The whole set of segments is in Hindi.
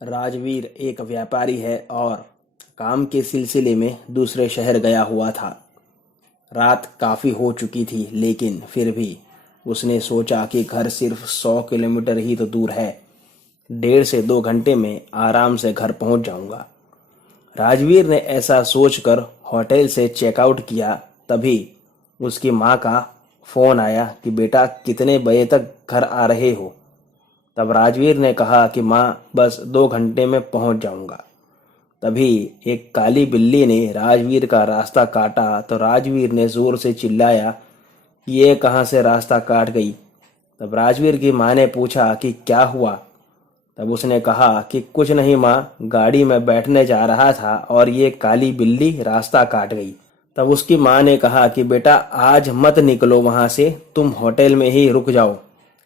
राजवीर एक व्यापारी है और काम के सिलसिले में दूसरे शहर गया हुआ था। रात काफ़ी हो चुकी थी, लेकिन फिर भी उसने सोचा कि घर सिर्फ 100 किलोमीटर ही तो दूर है। 1.5 से 2 घंटे में आराम से घर पहुंच जाऊंगा। राजवीर ने ऐसा सोचकर होटल से चेकआउट किया। तभी उसकी माँ का फ़ोन आया कि बेटा कितने बजे तक घर आ रहे हो। तब राजवीर ने कहा कि माँ बस 2 घंटे में पहुंच जाऊंगा। तभी एक काली बिल्ली ने राजवीर का रास्ता काटा तो राजवीर ने जोर से चिल्लाया कि ये कहाँ से रास्ता काट गई। तब राजवीर की माँ ने पूछा कि क्या हुआ। तब उसने कहा कि कुछ नहीं माँ, गाड़ी में बैठने जा रहा था और ये काली बिल्ली रास्ता काट गई। तब उसकी माँ ने कहा कि बेटा आज मत निकलो वहाँ से, तुम होटल में ही रुक जाओ।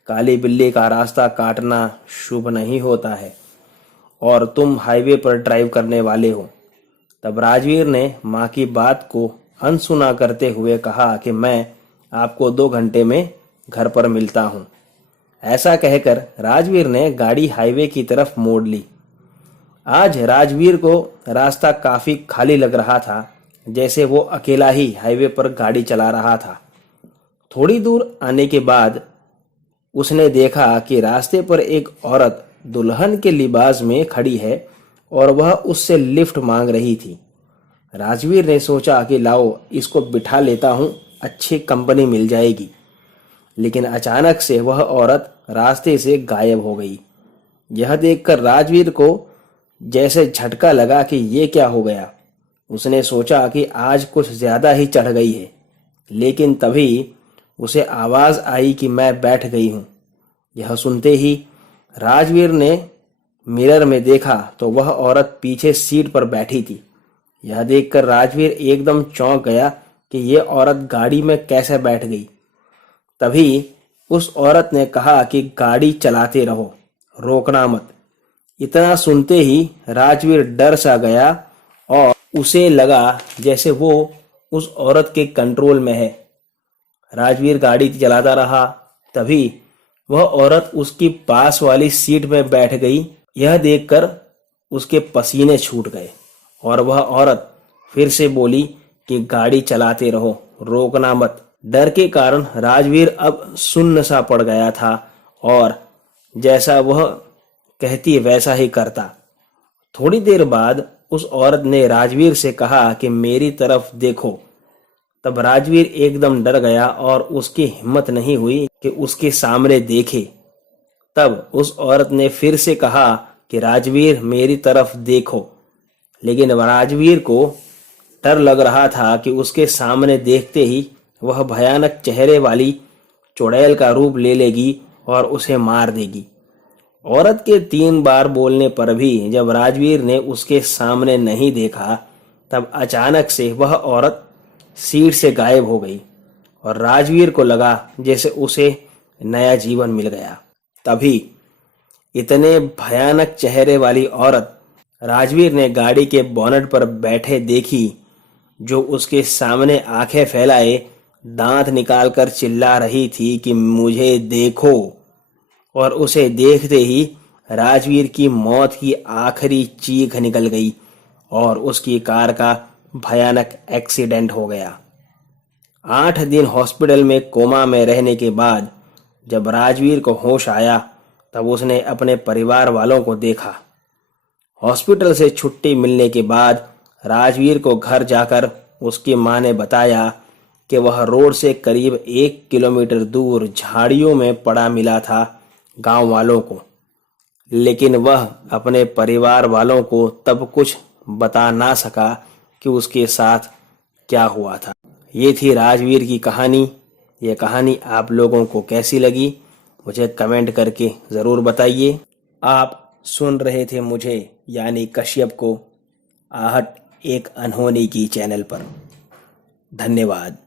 काली बिल्ली का रास्ता काटना शुभ नहीं होता है और तुम हाईवे पर ड्राइव करने वाले हो। तब राजवीर ने माँ की बात को अनसुना करते हुए कहा कि मैं आपको 2 घंटे में घर पर मिलता हूँ। ऐसा कहकर राजवीर ने गाड़ी हाईवे की तरफ मोड़ ली। आज राजवीर को रास्ता काफ़ी खाली लग रहा था, जैसे वो अकेला ही हाईवे पर गाड़ी चला रहा था। थोड़ी दूर आने के बाद उसने देखा कि रास्ते पर एक औरत दुल्हन के लिबास में खड़ी है और वह उससे लिफ्ट मांग रही थी। राजवीर ने सोचा कि लाओ इसको बिठा लेता हूँ, अच्छी कंपनी मिल जाएगी। लेकिन अचानक से वह औरत रास्ते से गायब हो गई। यह देखकर राजवीर को जैसे झटका लगा कि ये क्या हो गया। उसने सोचा कि आज कुछ ज़्यादा ही चढ़ गई है, लेकिन तभी उसे आवाज़ आई कि मैं बैठ गई हूँ। यह सुनते ही राजवीर ने मिरर में देखा तो वह औरत पीछे सीट पर बैठी थी। यह देखकर राजवीर एकदम चौंक गया कि यह औरत गाड़ी में कैसे बैठ गई। तभी उस औरत ने कहा कि गाड़ी चलाते रहो, रोकना मत। इतना सुनते ही राजवीर डर सा गया और उसे लगा जैसे वो उस औरत के कंट्रोल में है। राजवीर गाड़ी चलाता रहा। तभी वह औरत उसकी पास वाली सीट में बैठ गई। यह देखकर उसके पसीने छूट गए और वह औरत फिर से बोली कि गाड़ी चलाते रहो, रोकना मत। डर के कारण राजवीर अब सुन्न सा पड़ गया था और जैसा वह कहती वैसा ही करता। थोड़ी देर बाद उस औरत ने राजवीर से कहा कि मेरी तरफ देखो। तब राजवीर एकदम डर गया और उसकी हिम्मत नहीं हुई कि उसके सामने देखे। तब उस औरत ने फिर से कहा कि राजवीर मेरी तरफ देखो। लेकिन राजवीर को डर लग रहा था कि उसके सामने देखते ही वह भयानक चेहरे वाली चुड़ैल का रूप ले लेगी और उसे मार देगी। औरत के 3 बार बोलने पर भी जब राजवीर ने उसके सामने नहीं देखा, तब अचानक से वह औरत सीट से गायब हो गई और राजवीर को लगा जैसे उसे नया जीवन मिल गया। तभी इतने भयानक चेहरे वाली औरत राजवीर ने गाड़ी के बोनट पर बैठे देखी, जो उसके सामने आंखें फैलाए दांत निकालकर चिल्ला रही थी कि मुझे देखो। और उसे देखते ही राजवीर की मौत की आखिरी चीख निकल गई और उसकी कार का भयानक एक्सीडेंट हो गया। 8 दिन हॉस्पिटल में कोमा में रहने के बाद जब राजवीर को होश आया, तब उसने अपने परिवार वालों को देखा। हॉस्पिटल से छुट्टी मिलने के बाद राजवीर को घर जाकर उसकी माँ ने बताया कि वह रोड से करीब 1 किलोमीटर दूर झाड़ियों में पड़ा मिला था गांव वालों को। लेकिन वह अपने परिवार वालों को तब कुछ बता ना सका कि उसके साथ क्या हुआ था। ये थी राजवीर की कहानी। ये कहानी आप लोगों को कैसी लगी मुझे कमेंट करके ज़रूर बताइए। आप सुन रहे थे मुझे यानी कश्यप को आहट एक अनहोनी की चैनल पर। धन्यवाद।